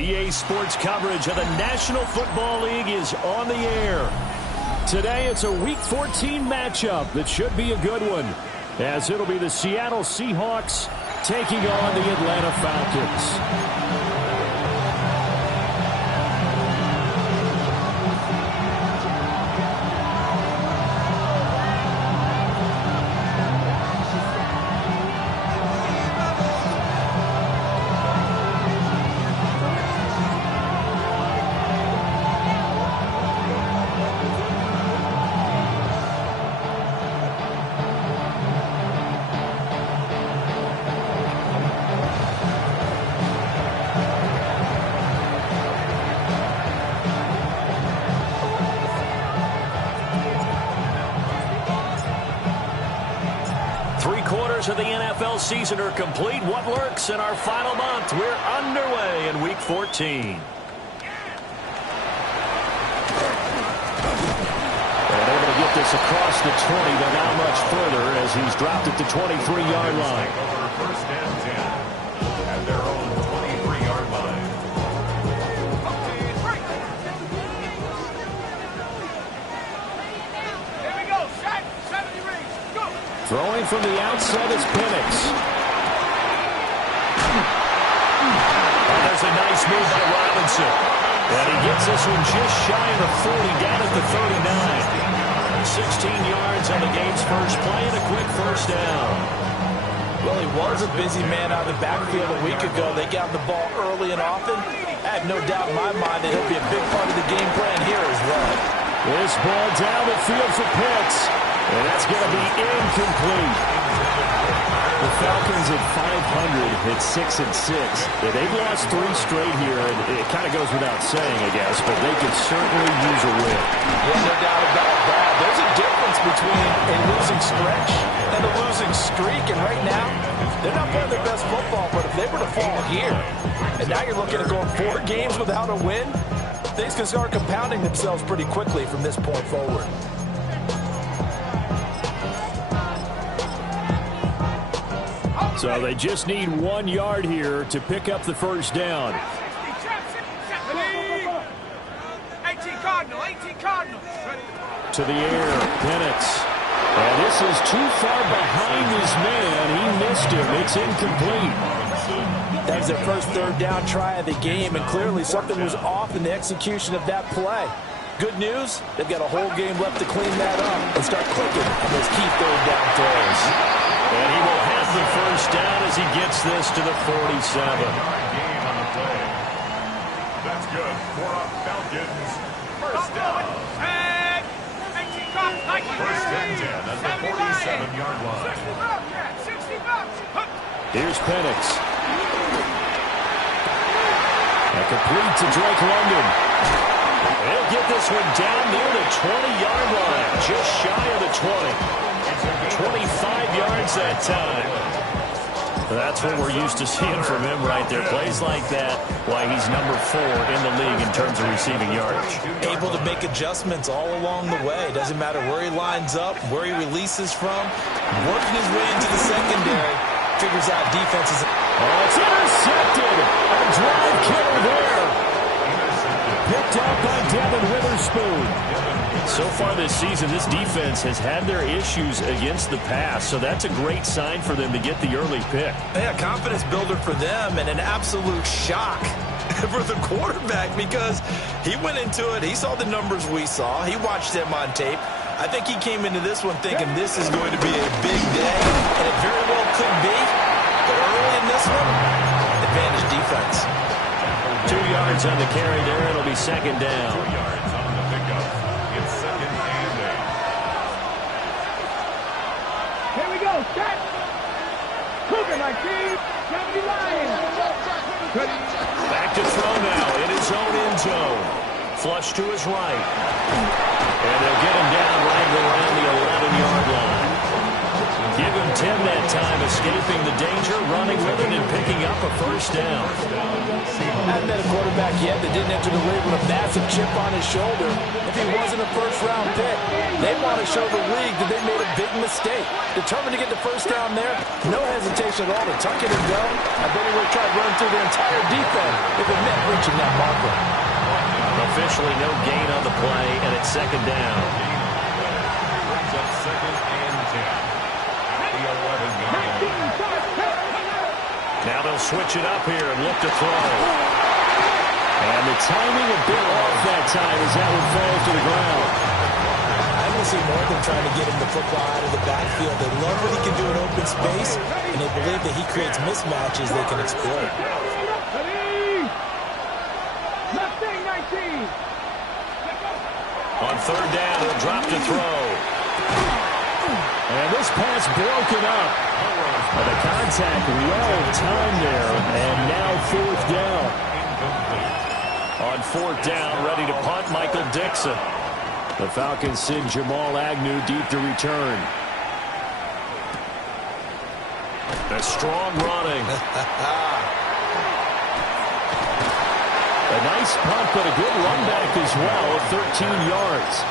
EA Sports coverage of the National Football League is on the air. Today it's a Week 14 matchup that should be a good one, as it'll be the Seattle Seahawks taking on the Atlanta Falcons. Of the NFL season are complete. What lurks in our final month? We're underway in Week 14. And able to get this across the 20, but not much further as he's dropped it to 23-yard line. First and 10 at their own 23-yard line. Here we go. 70 rings. Go. Throwing from the outside is Penix. Oh, there's a nice move by Robinson. And he gets this one just shy of the 40, down at the 39. 16 yards on the game's first play and a quick first down. Well, he was a busy man out of the backfield a week ago. They got the ball early and often. I have no doubt in my mind that he'll be a big part of the game plan here as well. This ball down the field for Pitts. And that's going to be incomplete. The Falcons at 500 hit 6-6. Yeah, they've lost 3 straight here, and it kind of goes without saying, I guess, but they could certainly use a win. Yeah, no doubt about that. There's a difference between a losing stretch and a losing streak, and right now, they're not playing their best football, but if they were to fall here, and now you're looking at going 4 games without a win, things can start compounding themselves pretty quickly from this point forward. So they just need 1 yard here to pick up the first down. 18 Cardinal. To the air, Penix. And this is too far behind his man. He missed him. It's incomplete. That was their first third down try of the game, and clearly something was off in the execution of that play. Good news, they've got a whole game left to clean that up and start clicking on those key third down throws. And he will have the first down as he gets this to the 47. Game on the play. That's good for a Falcons first down. First and 10 at the 47-yard line. Here's Penix. And complete to Drake London. They'll get this one down near the 20-yard line, just shy of the 20. 25 yards that time. That's what we're used to seeing from him right there. Plays like that, why he's number 4 in the league in terms of receiving yardage. Able to make adjustments all along the way. Doesn't matter where he lines up, where he releases from. Working his way into the secondary. Figures out defenses. Oh, it's intercepted. A drive killer there. Picked up by Devin Witherspoon. So far this season, this defense has had their issues against the pass, so that's a great sign for them to get the early pick. Yeah, confidence builder for them and an absolute shock for the quarterback because he went into it, he saw the numbers we saw, he watched them on tape. I think he came into this one thinking this is going to be a big day, and it very well could be, but early in this one, advantage defense. 2 yards on the carry there, it'll be second down. 2 yards on the pickup. It's second and 8. Here we go. Set. Cougar, my team. 70 Lions. Back to throw now in his own end zone. Flush to his right. And they'll get him down right around the 11-yard line. Give him 10 that time, escaping the danger, running with it, and picking up a first down. Hasn't been a quarterback yet that didn't enter the league with a massive chip on his shoulder. If he wasn't a first-round pick, they want to show the league that they made a big mistake. Determined to get the first down there, no hesitation at all to tuck it and go. I bet he would have tried to run through the entire defense if it meant reaching that marker. Officially no gain on the play, and it's second down. Brings up 2nd and 10. At the 11-yard line. Now they'll switch it up here and look to throw. And the timing a bit off that time as that one falls to the ground. I don't see more than trying to get him the football out of the backfield. They love what he can do in open space, and they believe that he creates mismatches they can exploit. On third down, he'll drop to throw. And this pass broken up. The contact well timed there, and now fourth down. On fourth down, ready to punt, Michael Dixon. The Falcons send Jamal Agnew deep to return. A strong running. A nice punt, but a good run back as well of 13 yards.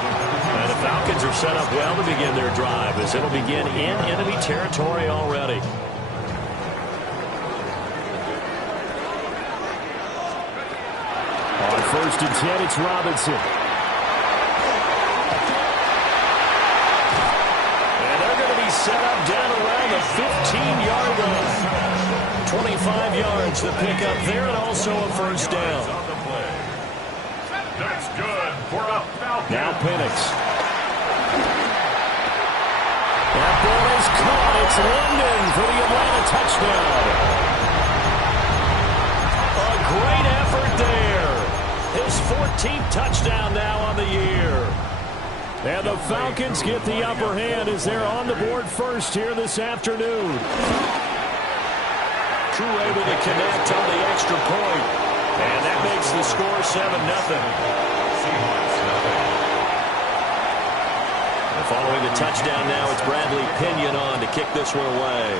And the Falcons are set up well to begin their drive as it'll begin in enemy territory already. On 1st and 10, it's Robinson. And they're going to be set up down around the 15-yard line. 25 yards to pick up there, and also a first down. That's good for a Falcon. Now Penix. That ball is caught. It's London for the Atlanta touchdown. A great effort there. His 14th touchdown now on the year. And the Falcons get the upper hand as they're on the board first here this afternoon. True able to connect on the extra point. And that makes the score 7-0. Seahawks, nothing. Following the touchdown now, it's Bradley Pinion on to kick this one away.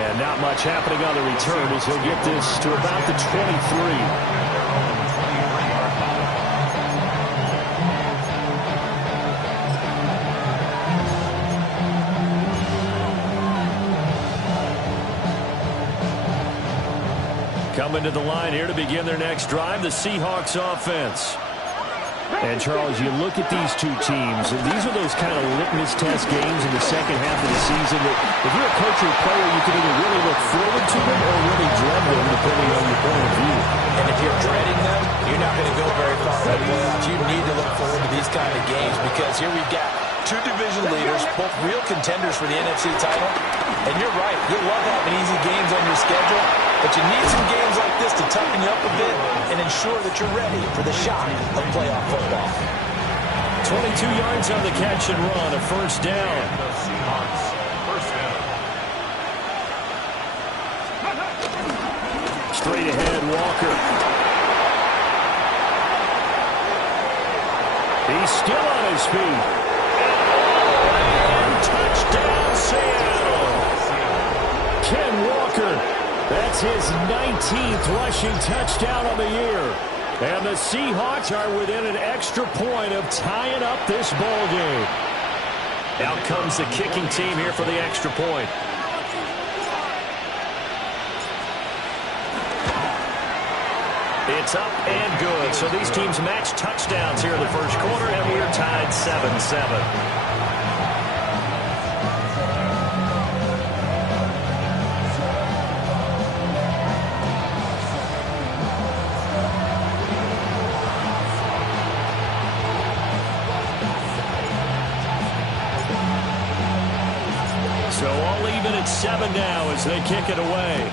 And not much happening on the return as he'll get this to about the 23. Coming to the line here to begin their next drive, the Seahawks offense. And, Charles, you look at these two teams, and these are those kind of litmus test games in the second half of the season that if you're a coach or a player, you can either really look forward to them or really dread them, depending on your point of view. And if you're dreading them, you're not going to go very far in the playoffs. You need to look forward to these kind of games because here we've got two division leaders, both real contenders for the NFC title. And you're right, you love having easy games on your schedule, but you need some games like this to toughen you up a bit and ensure that you're ready for the shock of playoff football. 22 yards on the catch and run, a first down. The Seahawks, first down. Straight ahead, Walker. He's still on his feet. And touchdown, Seattle. Ken Walker, that's his 19th rushing touchdown on the year. And the Seahawks are within an extra point of tying up this ball game. Out comes the kicking team here for the extra point. It's up and good. So these teams match touchdowns here in the first quarter, and we're tied 7-7. So all even at 7 now as they kick it away.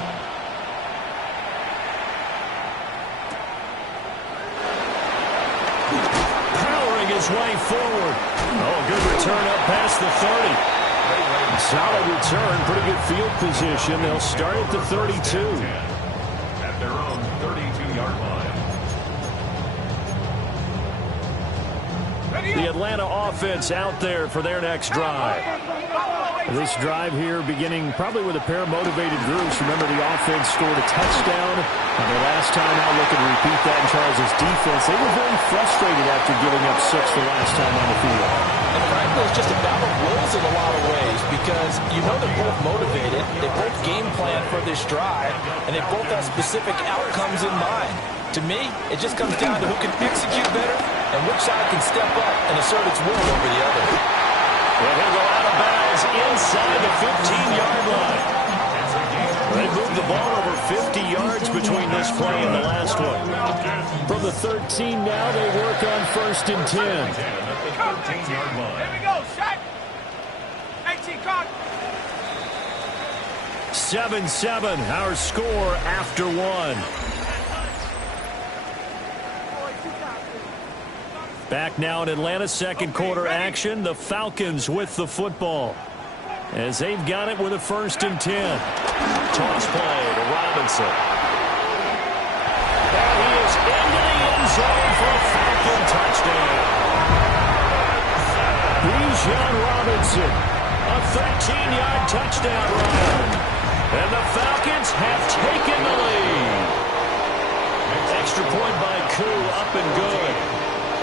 Powering his way forward. Oh, good return up past the 30. Solid return, pretty good field position. They'll start at the 32. At their own 32-yard line. The Atlanta offense out there for their next drive. This drive here beginning probably with a pair of motivated groups. Remember, the offense scored a touchdown on their last time out. Looking to repeat that in Charles' defense. They were very frustrated after giving up 6 the last time on the field. And frankly, it's just a battle of wills in a lot of ways because you know they're both motivated. They both game plan for this drive, and they both have specific outcomes in mind. To me, it just comes down to who can execute better and which side can step up and assert its will over the other. And he'll go out of bounds inside the 15-yard line. They moved the ball over 50 yards between this play and the last one. From the 13 now, they work on 1st and 10. Here we go, shot. 18, cock. 7-7, our score after 1. Back now in Atlanta, second quarter action. The Falcons with the football as they've got it with a 1st and 10. Toss play to Robinson. And he is into the end zone for a Falcon touchdown. Bijan Robinson, a 13-yard touchdown run. And the Falcons have taken the lead. Extra point by Koo, up and good.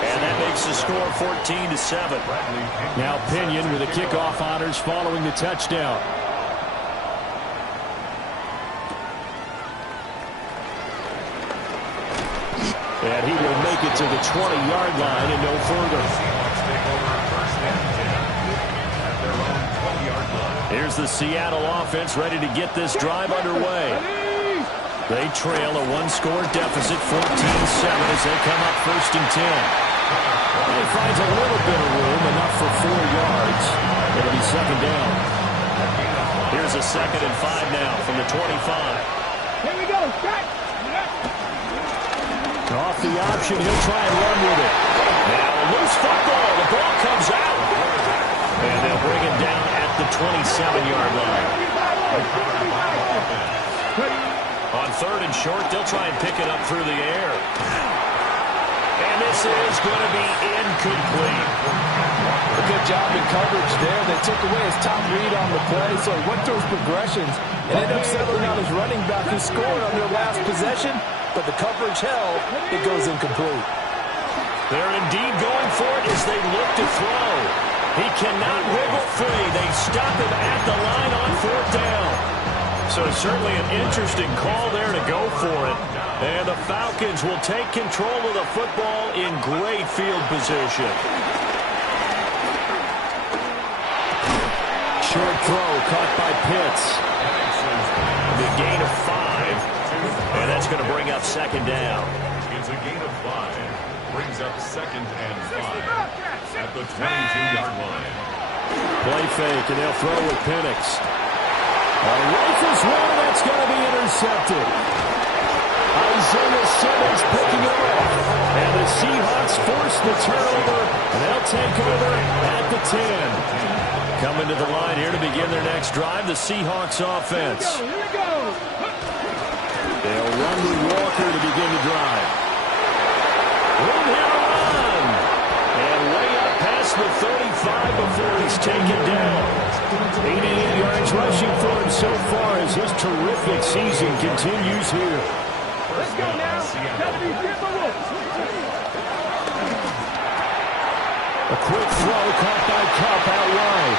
And that makes the score 14-7. Now Pinion with the kickoff honors following the touchdown. And he will make it to the 20-yard line and no further. Here's the Seattle offense ready to get this drive underway. They trail a 1-score deficit, 14-7 as they come up 1st and 10. He finds a little bit of room, enough for 4 yards. It'll be 2nd down. Here's a 2nd and 5 now from the 25. Here we go, shot. Off the option, he'll try and run with it. Now a loose football. The ball comes out. And they'll bring him down at the 27-yard line. On 3rd and short, they'll try and pick it up through the air. And this is going to be incomplete. A good job in coverage there. They took away his top read on the play, so he went through his progressions and ended up settling on his running back who scored on their last possession, but the coverage held. It goes incomplete. They're indeed going for it as they look to throw. He cannot wiggle free. They stop him at the line on 4th down. So certainly an interesting call there to go for it. And the Falcons will take control of the football in great field position. Short throw caught by Pitts. The gain of 5. And that's going to bring up 2nd down. It's a gain of 5. Brings up 2nd and 5 at the 22-yard line. Play fake, and they'll throw with Penix. Rifles one, that's going to be intercepted. Isaiah Simmons picking it up. And the Seahawks force the turnover, and they'll take over at the 10. Coming to the line here to begin their next drive, the Seahawks offense. Here we go. They'll run with Walker to begin the drive. Room here to run. And way up past the 35 before he's taken down. 88 yards rushing for him so far as his terrific season continues here. Let's go now. Gotta be different. A quick throw caught by Kupp out wide.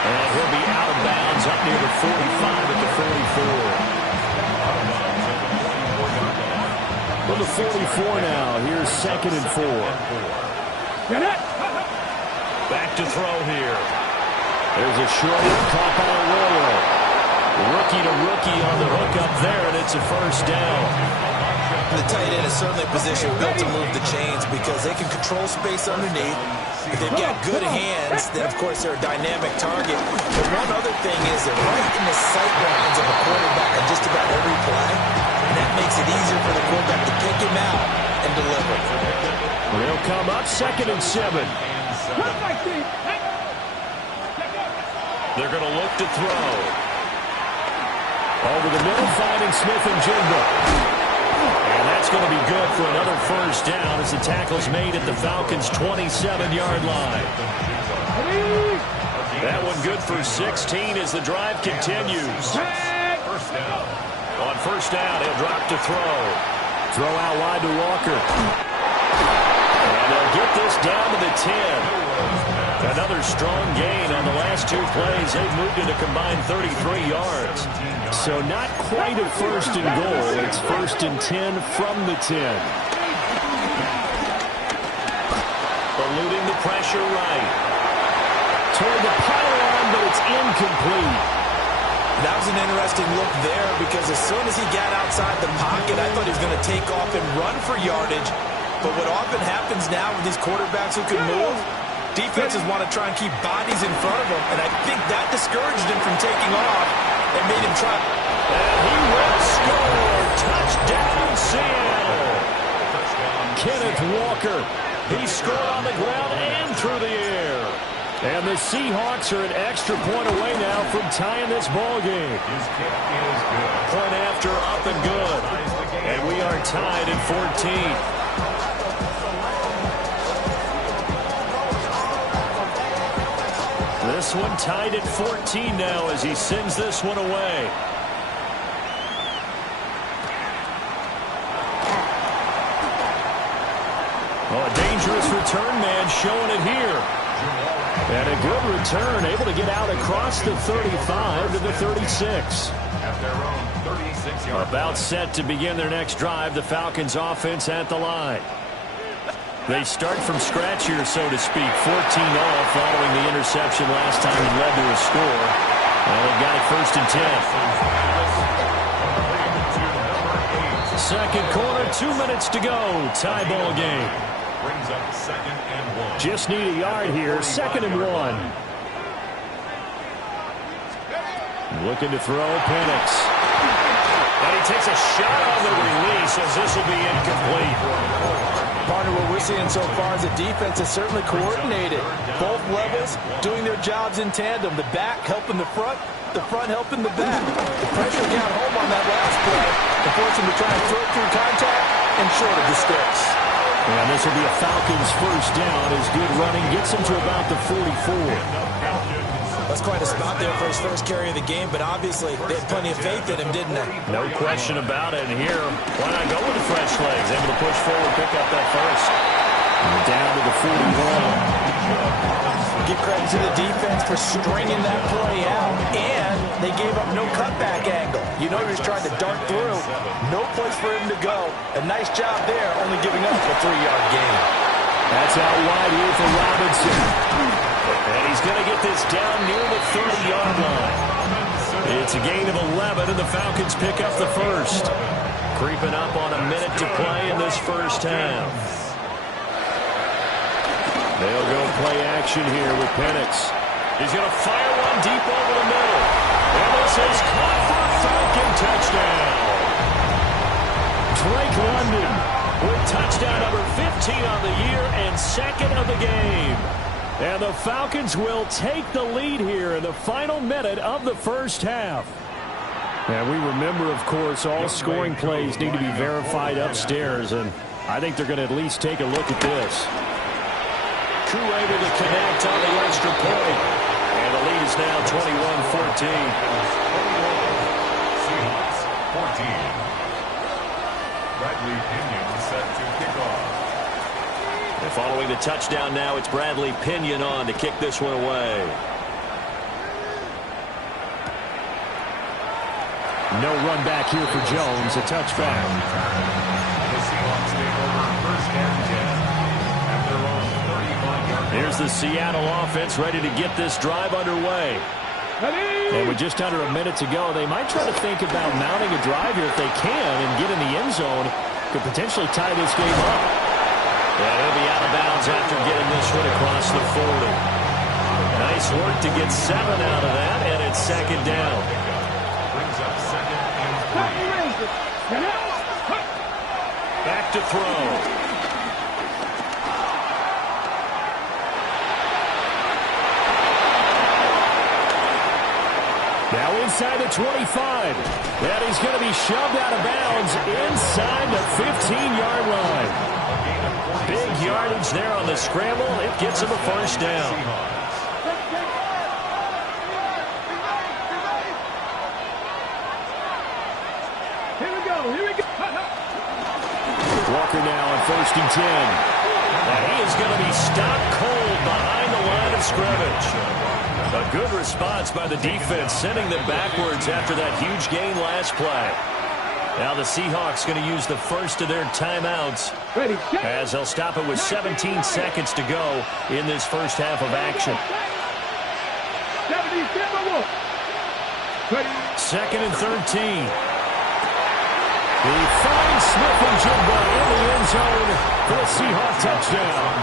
And he'll be out of bounds up near the 45 at the 44. From the 44 now, here's 2nd and 4. Get it. Back to throw here. There's a short one caught by Arroyo. Rookie to rookie on the hook up there, and it's a 1st down. The tight end is certainly a position built to move the chains because they can control space underneath. If they've got good hands, then, of course, they're a dynamic target. But one other thing is they're right in the sight lines of a quarterback on just about every play, and that makes it easier for the quarterback to pick him out and deliver. They'll come up 2nd and 7. They're going to look to throw. Over the middle, finding Smith and Jigba. And that's going to be good for another 1st down as the tackle's made at the Falcons' 27-yard line. That one good for 16 as the drive continues. First down. On first down, he'll drop to throw. Throw out wide to Walker. And they'll get this down to the 10. Another strong gain on the last two plays. They've moved it a combined 33 yards. So not quite a first and goal. It's first and 10 from the 10. Eluding the pressure right. Toward the pylon, but it's incomplete. That was an interesting look there because as soon as he got outside the pocket, I thought he was going to take off and run for yardage. But what often happens now with these quarterbacks who can move, defenses want to try and keep bodies in front of them, and I think that discouraged him from taking off and made him try. And he will score. Touchdown, Seattle. Kenneth Walker. He scored on the ground and through the air. And the Seahawks are an extra point away now from tying this ball game. His kick is good. Point after, up and good. And we are tied at 14. This one tied at 14 now as he sends this one away. Oh, a dangerous return man showing it here. And a good return, able to get out across the 35 to the 36. At their own 36-yard About set to begin their next drive, the Falcons offense at the line. They start from scratch here, so to speak. 14-all following the interception last time it led to a score. Well, they've got it first and 10. Second quarter, 2 minutes to go. Tie ball game. brings up second and 1. Just need a yard here. Second and 1. Looking to throw, Penix. And he takes a shot on the release as this will be incomplete. Partner, what we're seeing so far is the defense is certainly coordinated. Both levels doing their jobs in tandem. The back helping the front helping the back. The pressure got home on that last play to force him to try and throw through contact and short of the sticks. And this will be a Falcons first down as good running gets him to about the 44. That's quite a spot there for his first carry of the game, but obviously they had plenty of faith in him, didn't they? No question about it. And here, why not go with the fresh legs? Able to push forward, pick up that first. And down to the 41. Give credit to the defense for stringing that play out, and they gave up no cutback angle. You know he was trying to dart through. No place for him to go. A nice job there, only giving up a 3-yard gain. That's out wide here for Robinson. And he's going to get this down near the 30-yard line. It's a gain of 11, and the Falcons pick up the first. Creeping up on a minute to play in this first half. They'll go play action here with Penix. He's going to fire one deep over the middle. And this is caught for a Falcon touchdown. Drake London with touchdown number 15 on the year and second of the game. And the Falcons will take the lead here in the final minute of the first half. And we remember, of course, all scoring plays need to be verified upstairs, and I think they're going to at least take a look at this. Crew able to connect on the extra point. And the lead is now 21-14. Seahawks 14. Bradley Pinion set to kick off. And following the touchdown now, it's Bradley Pinion on to kick this one away. No run back here for Jones. A touchback. The Seahawks take over first and 10 at their own 35-yard line. Here's the Seattle offense ready to get this drive underway. And with just under a minute to go, they might try to think about mounting a drive here if they can and get in the end zone. Could potentially tie this game up. And he'll be out of bounds after getting this one across the 40. Nice work to get 7 out of that, and it's second down. Brings up second and 3. Back to throw. Now inside the 25. And he's going to be shoved out of bounds inside the 15-yard line. Big yardage there on the scramble. It gets him a first down. Here we go. Walker now on 1st and 10. And he is going to be stopped cold behind the line of scrimmage. A good response by the defense, sending them backwards after that huge gain last play. Now the Seahawks going to use the first of their timeouts as they'll stop it with 17 seconds to go in this first half of action. 2nd and 13. He finds Smith and Jigba in the end zone for a Seahawk touchdown.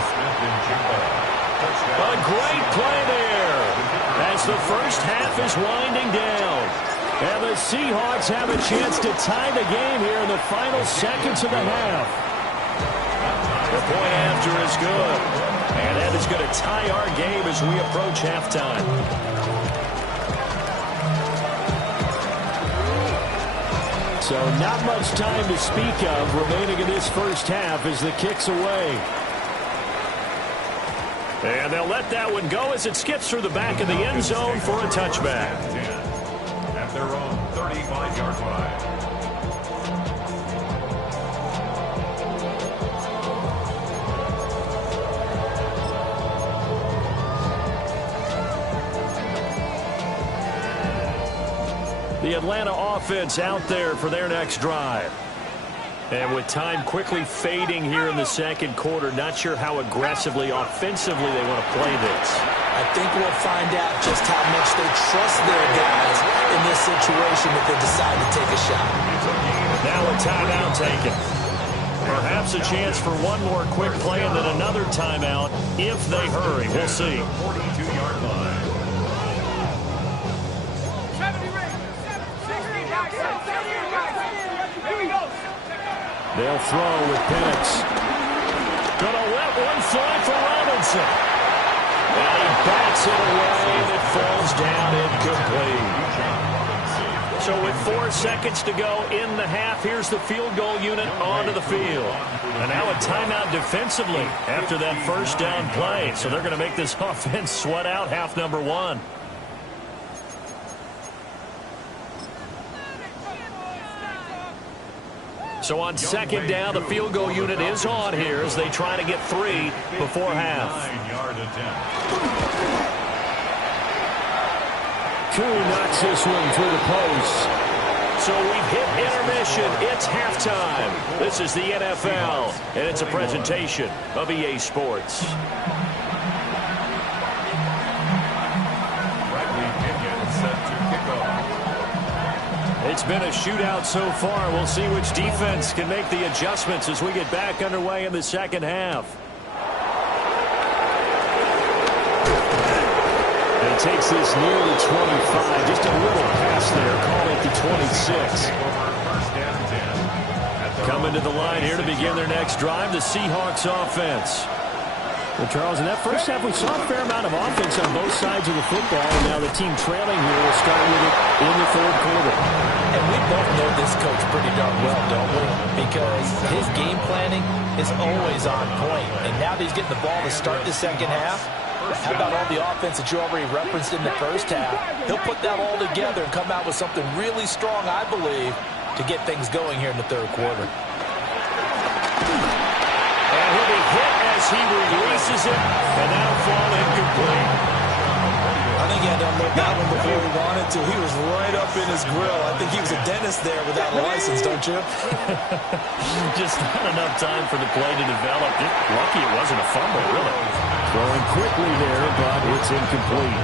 A great play there as the first half is winding down. And the Seahawks have a chance to tie the game here in the final seconds of the half. The point after is good. And that is going to tie our game as we approach halftime. So not much time to speak of remaining in this first half as the kick's away. And they'll let that one go as it skips through the back of the end zone for a touchback. At their own 35-yard line. The Atlanta offense out there for their next drive. And with time quickly fading here in the second quarter, not sure how aggressively, offensively they want to play this. I think we'll find out just how much they trust their guys in this situation if they decide to take a shot. Now a timeout taken. Perhaps a chance for one more quick play and then another timeout if they hurry. We'll see. 42-yard line. They'll throw with Penix. Gonna let one fly for Robinson. And he bats it away and it falls down incomplete. So with 4 seconds to go in the half, here's the field goal unit onto the field. And now a timeout defensively after that first down play. So they're going to make this offense sweat out half number one. So on second down, the field goal unit is on here as they try to get 3 before half. 9-yard attempt. Curry knocks this one through the post. So we've hit intermission. It's halftime. This is the NFL, and it's a presentation of EA Sports. It's been a shootout so far. We'll see which defense can make the adjustments as we get back underway in the second half. And he takes this near the 25. Just a little pass there. Call it the 26. Coming to the line here to begin their next drive, the Seahawks offense. Well, Charles, in that first half, we saw a fair amount of offense on both sides of the football, and now the team trailing here will start with it in the third quarter. And we both know this coach pretty darn well, don't we? Because his game planning is always on point. And now that he's getting the ball to start the second half, how about all the offense that you already referenced in the first half? He'll put that all together and come out with something really strong, I believe, to get things going here in the third quarter. And he'll be hit as he releases it, and that'll fall incomplete. I think he had to unload that one before he wanted to. He was right up in his grill. I think he was a dentist there without a license, don't you? Just not enough time for the play to develop. Just lucky it wasn't a fumble, really. Throwing quickly there, but it's incomplete.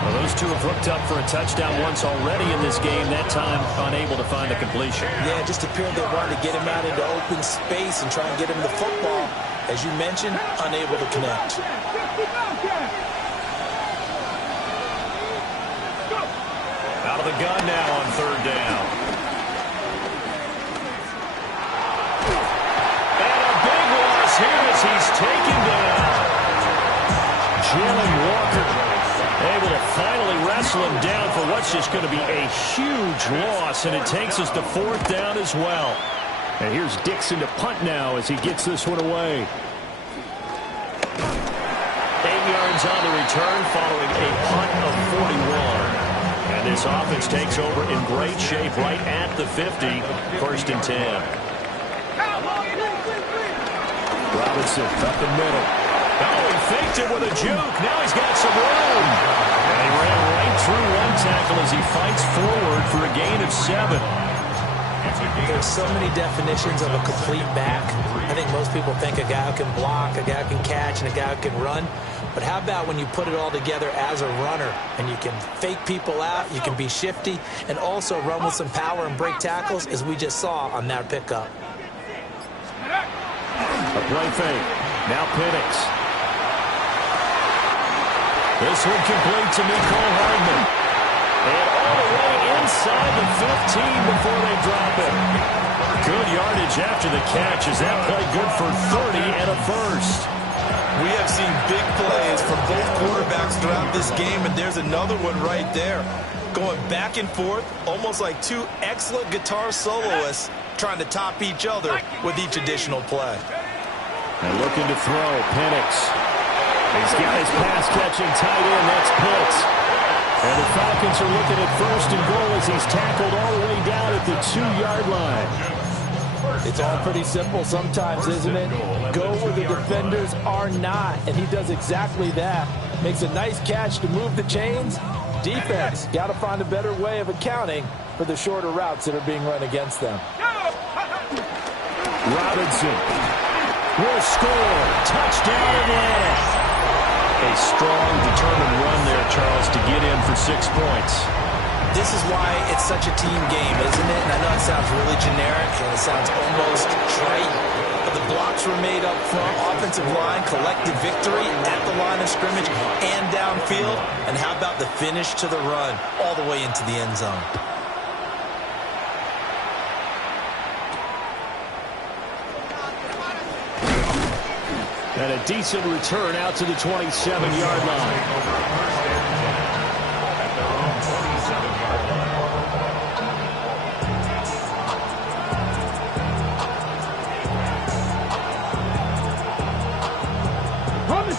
Well, those two have hooked up for a touchdown once already in this game, that time unable to find the completion. Yeah, it just appeared they wanted to get him out into open space and try and get him the football. As you mentioned, unable to connect. Out of the gun now on third down. And a big loss here as he's taken down. Jalen Walker able to finally wrestle him down for what's just going to be a huge loss, and it takes us to fourth down as well. And here's Dixon to punt now as he gets this one away. 8 yards on the return following a punt of 41. And this offense takes over in great shape right at the 50. 1st and 10. Robinson up the middle. Oh, he faked it with a juke. Now he's got some room. And he ran right through one tackle as he fights forward for a gain of 7. There's so many definitions of a complete back. I think most people think a guy who can block, a guy who can catch, and a guy who can run. But how about when you put it all together as a runner and you can fake people out, you can be shifty, and also run with some power and break tackles, as we just saw on that pickup. A play fake. Now Penix. This one complete to Nicole Hardman. And all the way inside the 15 before they drop it. Good yardage after the catch. Is that play good for 30 and a first? We have seen big plays from both quarterbacks throughout this game, and there's another one right there. Going back and forth, almost like two excellent guitar soloists trying to top each other with each additional play. And looking to throw, Penix. He's got his pass-catching tight end. That's Pitts. And the Falcons are looking at 1st and goal as he's tackled all the way down at the 2-yard line. It's all pretty simple sometimes, isn't it? Go where the defenders are not, and he does exactly that. Makes a nice catch to move the chains. Defense, got to find a better way of accounting for the shorter routes that are being run against them. Robinson will score. Touchdown Atlanta. A strong, determined run there, Charles, to get in for 6 points. This is why it's such a team game, isn't it? And I know it sounds really generic and it sounds almost trite, but the blocks were made up front. Offensive line collected victory at the line of scrimmage and downfield. And how about the finish to the run all the way into the end zone? And a decent return out to the 27-yard line.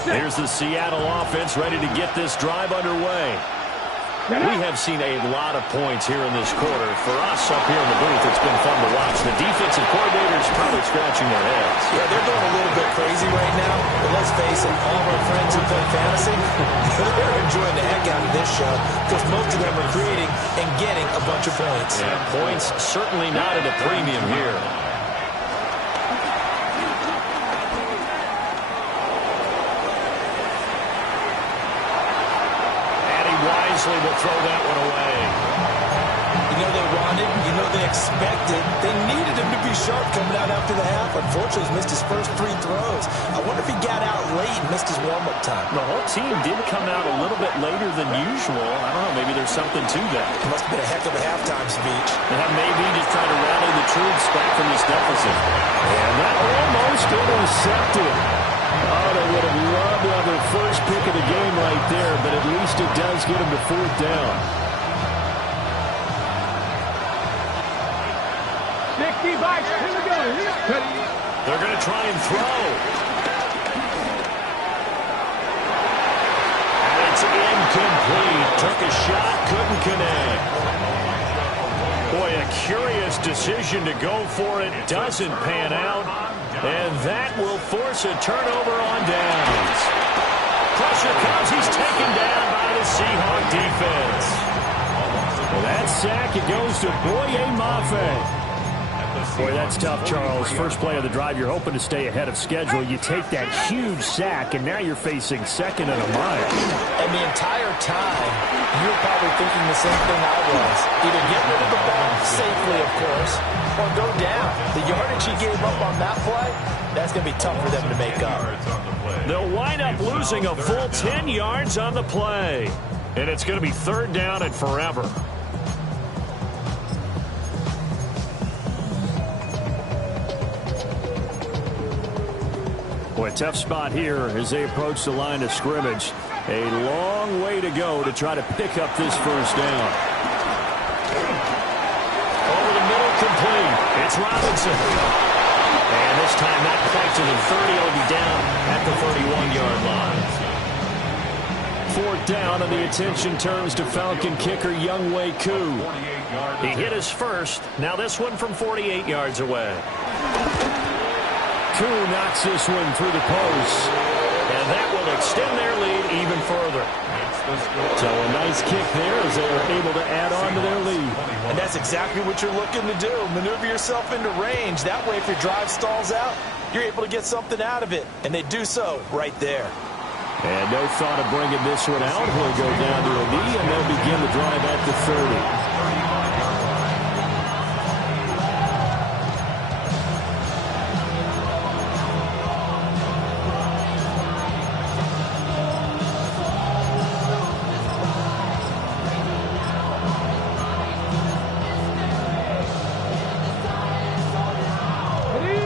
Here's the Seattle offense ready to get this drive underway. We have seen a lot of points here in this quarter. For us up here in the booth, it's been fun to watch. The defensive coordinators probably scratching their heads. Yeah, they're going a little bit crazy right now. But let's face it, all of our friends who play fantasy, they're enjoying the heck out of this show because most of them are creating and getting a bunch of points. Yeah, points certainly not at a premium here. Will throw that one away. You know they wanted, you know they expected, they needed him to be sharp coming out after the half. Unfortunately, he's missed his first 3 throws. I wonder if he got out late and missed his warm-up time. The whole team did come out a little bit later than usual. I don't know, maybe there's something to that. It must have been a heck of a halftime speech. Maybe just trying to rally the troops back from this deficit. And that almost intercepted. Oh, they would have loved to have their first pick of the game right there, but at least it does get them to 4th down. 60 bikes. Here we go. They're going to try and throw. And it's incomplete. Took a shot, couldn't connect. Boy, a curious decision to go for it. Doesn't pan out. And that will force a turnover on downs. Pressure comes. He's taken down by the Seahawk defense. Well, that sack, it goes to Boye Mafe. Boy, that's tough, Charles. First play of the drive, you're hoping to stay ahead of schedule. You take that huge sack, and now you're facing 2nd and a mile. And the entire time, you're probably thinking the same thing I was. Either get rid of the ball safely, of course, or go down. The yardage he gave up on that play, that's going to be tough for them to make up. They'll wind up losing a full 10 yards on the play. And it's going to be 3rd down and forever. Boy, tough spot here as they approach the line of scrimmage. A long way to go to try to pick up this 1st down. Over the middle, complete. It's Robinson. And this time not quite to the 30. It'll be down at the 31-yard line. 4th down, and the attention turns to Falcon kicker Younghoe Koo. He hit his first. Now this one from 48 yards away. Koo knocks this one through the post, and that will extend their lead even further. So a nice kick there as they are able to add on to their lead. And that's exactly what you're looking to do. Maneuver yourself into range. That way, if your drive stalls out, you're able to get something out of it. And they do so right there. And no thought of bringing this one out. He'll go down to a knee, and they'll begin the drive at the 30.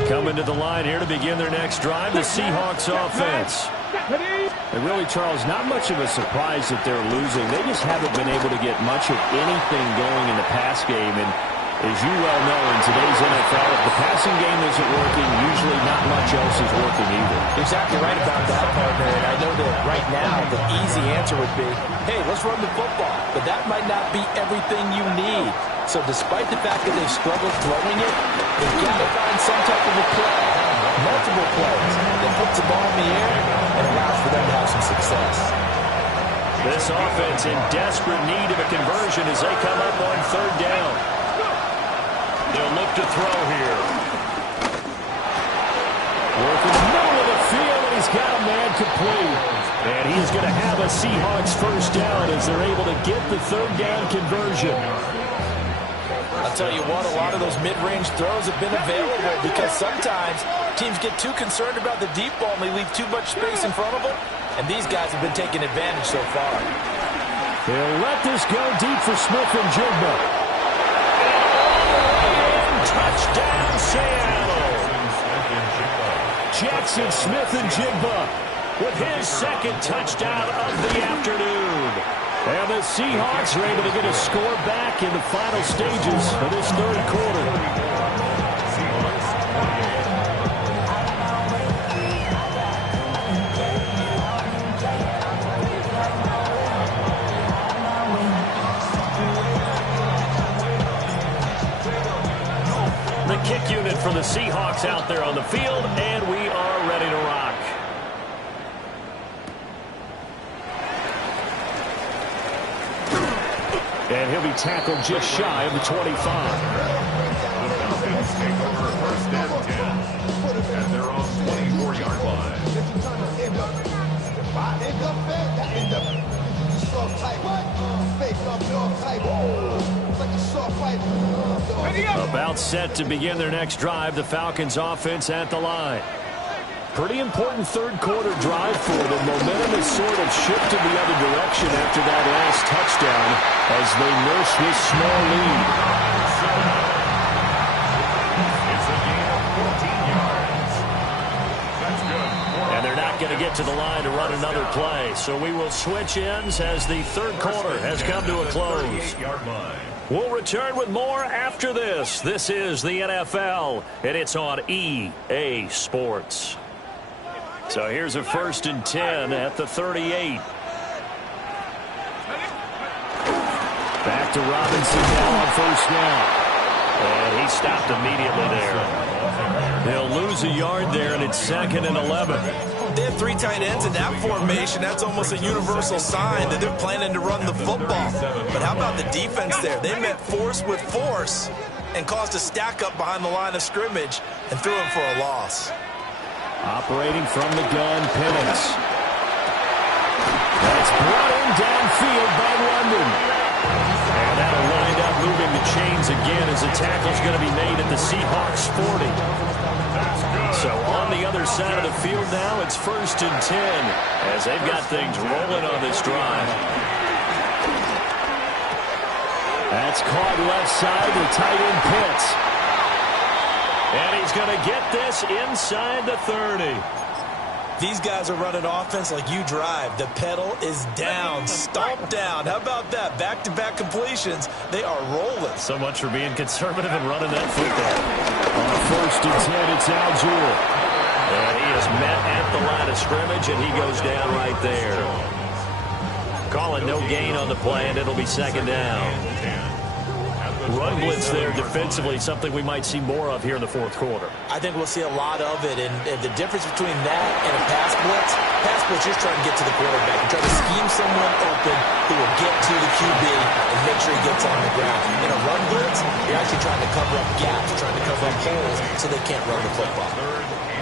Coming to the line here to begin their next drive, the Seahawks offense. And really, Charles, not much of a surprise that they're losing. They just haven't been able to get much of anything going in the pass game. And as you well know, in today's NFL, if the passing game isn't working, usually not much else is working either. You're exactly right about that, partner. And I know that right now the easy answer would be, hey, let's run the football. But that might not be everything you need. So despite the fact that they've struggled throwing it, they've got to find some type of a play, multiple plays, that puts the ball in the air and allows for them to have some success. This offense in desperate need of a conversion as they come up on 3rd down. They'll look to throw here. Working the middle of the field, and he's got a man complete. And he's going to have a Seahawks first down as they're able to get the 3rd down conversion. I'll tell you what, a lot of those mid-range throws have been available because sometimes teams get too concerned about the deep ball and they leave too much space in front of them, and these guys have been taking advantage so far. They'll let this go deep for Smith and Jigba. Touchdown, Seattle. Jackson Smith-Njigba with his 2nd touchdown of the afternoon. And the Seahawks are able to get a score back in the final stages of this 3rd quarter. The kick unit for the Seahawks out there on the field, and we are ready to rock. And he'll be tackled just shy of the 25. The Falcons take over 1st and 10 at their own 24-yard line. About set to begin their next drive, the Falcons offense at the line. Pretty important 3rd quarter drive for them. Momentum has sort of shifted the other direction after that last touchdown as they nurse this small lead. It's a gain of 14 yards. That's good. And they're not going to get to the line to run another play. So we will switch ends as the 3rd quarter has come to a close. 38-yard line. We'll return with more after this. This is the NFL, and it's on EA Sports. So here's a 1st and 10 at the 38. Back to Robinson now on 1st down. And he stopped immediately there. They'll lose a yard there, and it's 2nd and 11. They have 3 tight ends in that formation. That's almost a universal sign that they're planning to run the football. But how about the defense there? They met force with force and caused a stack up behind the line of scrimmage and threw him for a loss. Operating from the gun, Penix. That's brought in downfield by London. And that'll wind up moving the chains again as the tackle's going to be made at the Seahawks 40. So on the other side of the field now, it's 1st and 10 as they've got things rolling on this drive. That's caught left side to tight end Pitts. And he's going to get this inside the 30. These guys are running offense like you drive. The pedal is down, stomped down. How about that? Back-to-back completions. They are rolling. So much for being conservative and running that football. On 1st and 10, it's Algier. And he is met at the line of scrimmage, and he goes down right there. Calling no gain on the play, and it'll be second down. Run blitz there defensively, something we might see more of here in the fourth quarter. I think we'll see a lot of it, and the difference between that and a pass blitz, you're trying to get to the quarterback and try to scheme someone open who will get to the QB and make sure he gets on the ground. In a run blitz, you're actually trying to cover up gaps, trying to cover up holes so they can't run the football.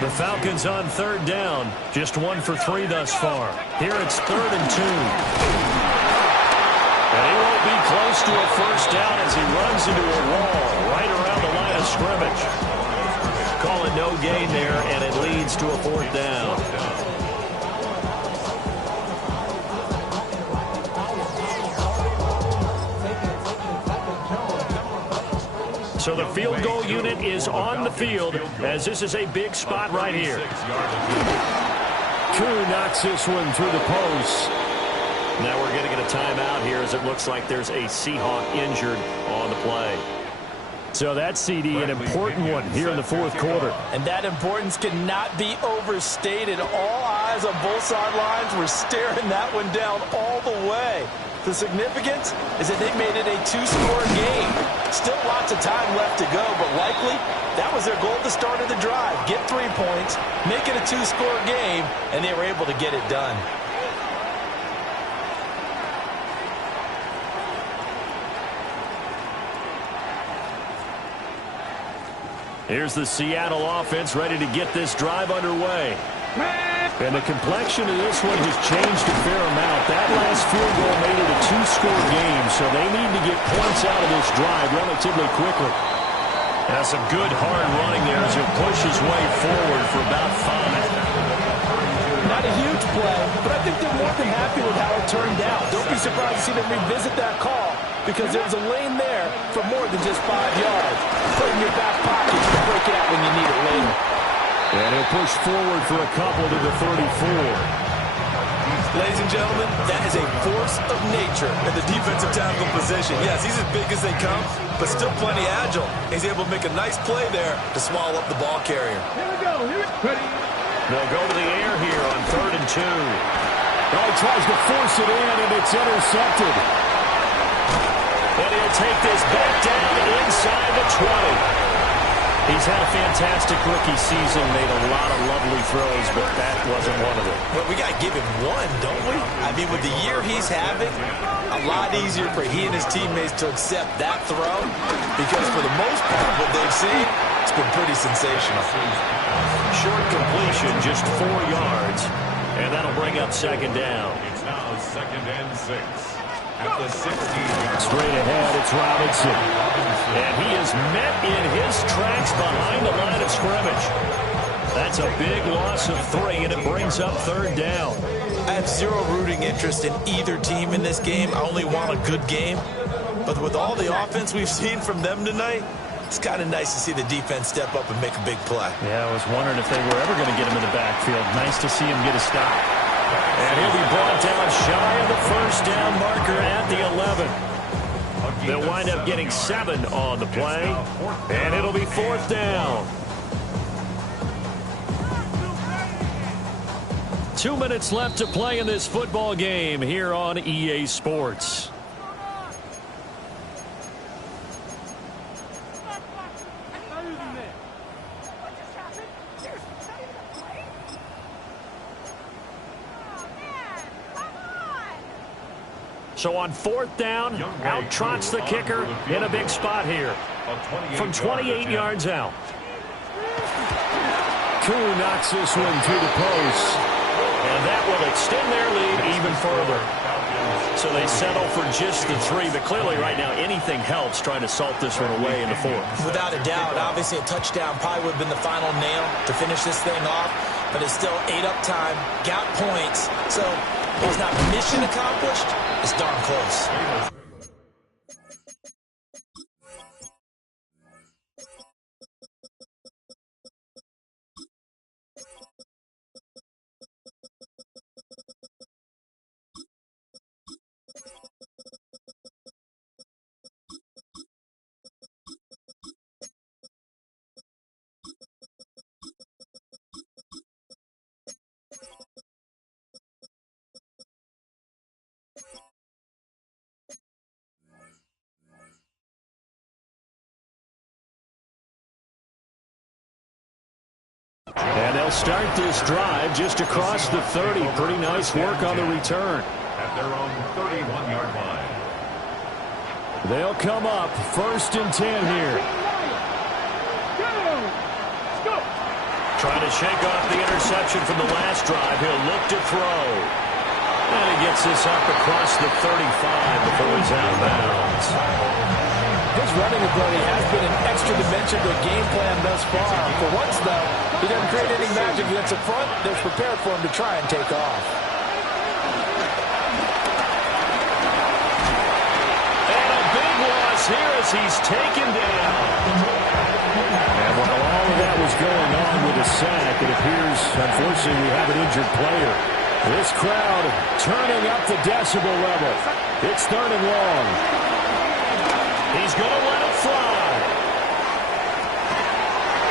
The Falcons on third down, just 1 for 3 thus far. Here it's 3rd and 2. And he won't be close to a first down as he runs into a wall right around the line of scrimmage. Calling no gain there, and it leads to a 4th down. So the field goal unit is on the field as this is a big spot right here. Koo knocks this one through the post. Now we're going to get a timeout here as it looks like there's a Seahawk injured on the play. So that's, CD, an important one here in the fourth quarter. And that importance cannot be overstated. All eyes on both sidelines were staring that one down all the way. The significance is that they made it a 2-score game. Still lots of time left to go, but likely that was their goal at the start of the drive. Get 3 points, make it a 2-score game, and they were able to get it done. Here's the Seattle offense ready to get this drive underway. And the complexion of this one has changed a fair amount. That last field goal made it a 2-score game, so they need to get points out of this drive relatively quickly. Now some good hard running there as he'll push his way forward for about 5. Not a huge play, but I think they're more than happy with how it turned out. Don't be surprised to see them revisit that call because there was a lane there for more than just 5 yards. Put it in your back pocket to break it out when you need it later. And he'll push forward for a couple to the 34. Ladies and gentlemen, that is a force of nature in the defensive tackle position. Yes, he's as big as they come, but still plenty agile. He's able to make a nice play there to swallow up the ball carrier. Here we go. Ready. They'll go to the air here on 3rd and 2. Oh, he tries to force it in, and it's intercepted. And he'll take this back down inside the 20. He's had a fantastic rookie season, made a lot of lovely throws, but that wasn't one of them. Well, we got to give him one, don't we? I mean, with the year he's having, a lot easier for he and his teammates to accept that throw because for the most part, what they've seen, it's been pretty sensational. Short completion, just 4 yards, and that'll bring up 2nd down. It's now 2nd and 6. At the 16-yard. Straight ahead, it's Robinson. And he is met in his tracks behind the line of scrimmage. That's a big loss of 3, and it brings up 3rd down. I have zero rooting interest in either team in this game. I only want a good game. But with all the offense we've seen from them tonight, it's kind of nice to see the defense step up and make a big play. Yeah, I was wondering if they were ever going to get him in the backfield. Nice to see him get a stop. And he'll be brought down shy of the first down marker at the 11. They'll wind up getting 7 on the play, and it'll be 4th down. 2 minutes left to play in this football game here on EA Sports. So on 4th down, out trots the kicker in a big spot here from 28 yards out. Koo knocks this one through the post. And that will extend their lead even further. So they settle for just the 3, but clearly right now anything helps trying to salt this one away in the 4th. Without a doubt, obviously a touchdown probably would have been the final nail to finish this thing off, but it's still 8 up time, got points, so it's not mission accomplished, it's darn close. They'll start this drive just across the 30. Pretty nice work on the return. At their own 31-yard line. They'll come up 1st and 10 here. Trying to shake off the interception from the last drive. He'll look to throw. And he gets this up across the 35 before he's out of bounds. His running ability has been an extra dimension to the game plan thus far. For once, though, he doesn't create any magic against the front that's prepared for him to try and take off. And a big loss here as he's taken down. And while all of that was going on with a sack, it appears, unfortunately, we have an injured player. This crowd turning up the decibel level. It's 3rd and long. He's going to let it fly.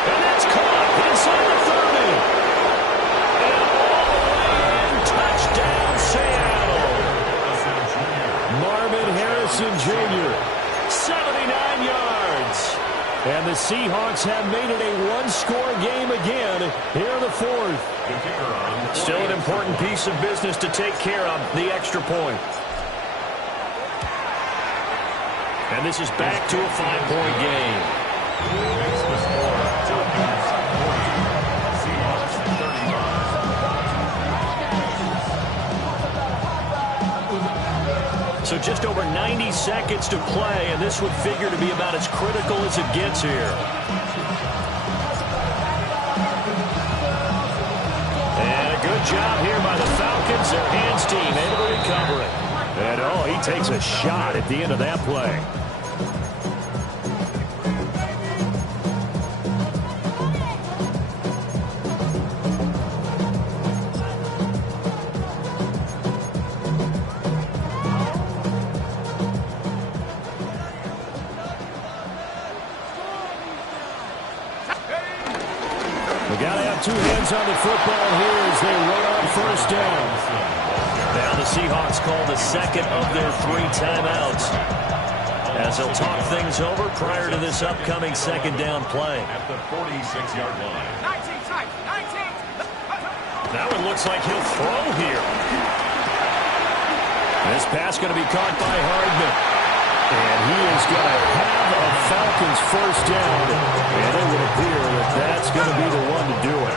And that's caught inside the 30. And all the way in, touchdown Seattle. Marvin Harrison Jr., 79 yards. And the Seahawks have made it a one-score game again here in the 4th. Still an important piece of business to take care of, the extra point. And this is back to a 5-point game. Makes the score. Falcons 40. Seahawks 35. So just over 90 seconds to play, and this would figure to be about as critical as it gets here. And a good job here by the Falcons. Their hands team able to recover it. And oh, he takes a shot at the end of that play. Two hands on the football here as they run on 1st down. Now the Seahawks call the 2nd of their 3 timeouts as they'll talk things over prior to this upcoming 2nd down play. At the 46-yard line. 19. Now it looks like he'll throw here. This pass going to be caught by Hardman. And he is going to have a Falcons 1st down. And it would appear that that's going to be the one to do it.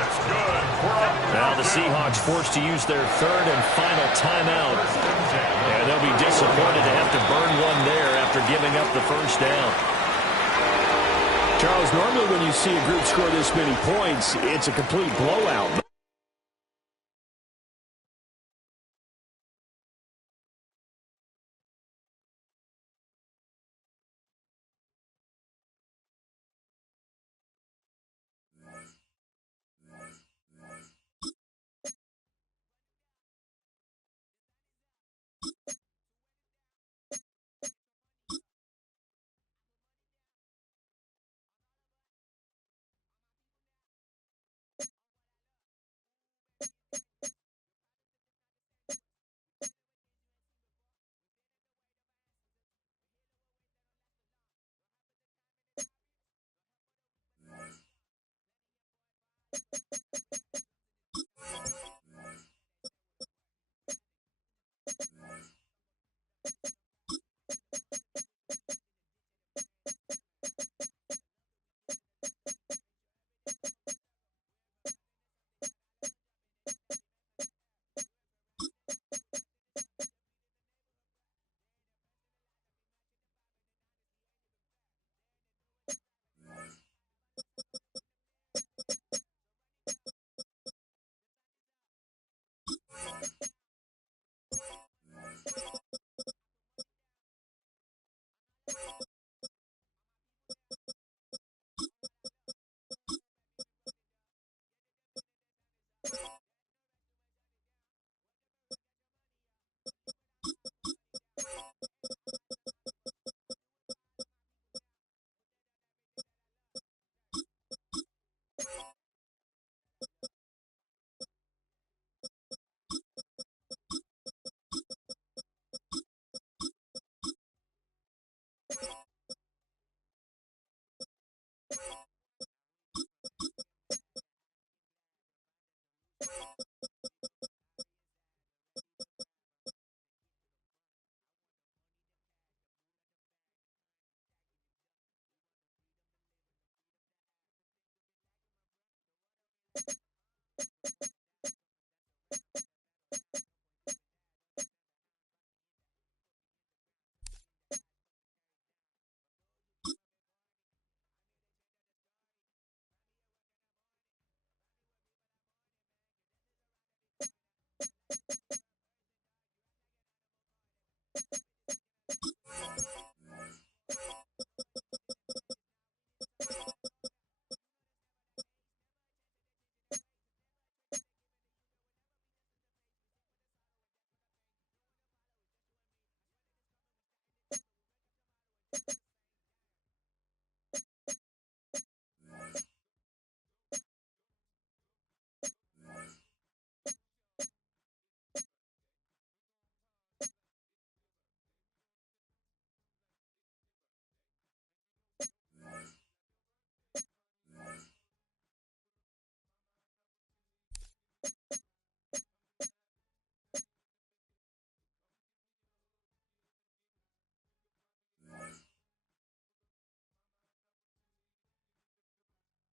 Now the Seahawks forced to use their 3rd and final timeout. And they'll be disappointed to have to burn one there after giving up the 1st down. Charles, normally when you see a group score this many points, it's a complete blowout.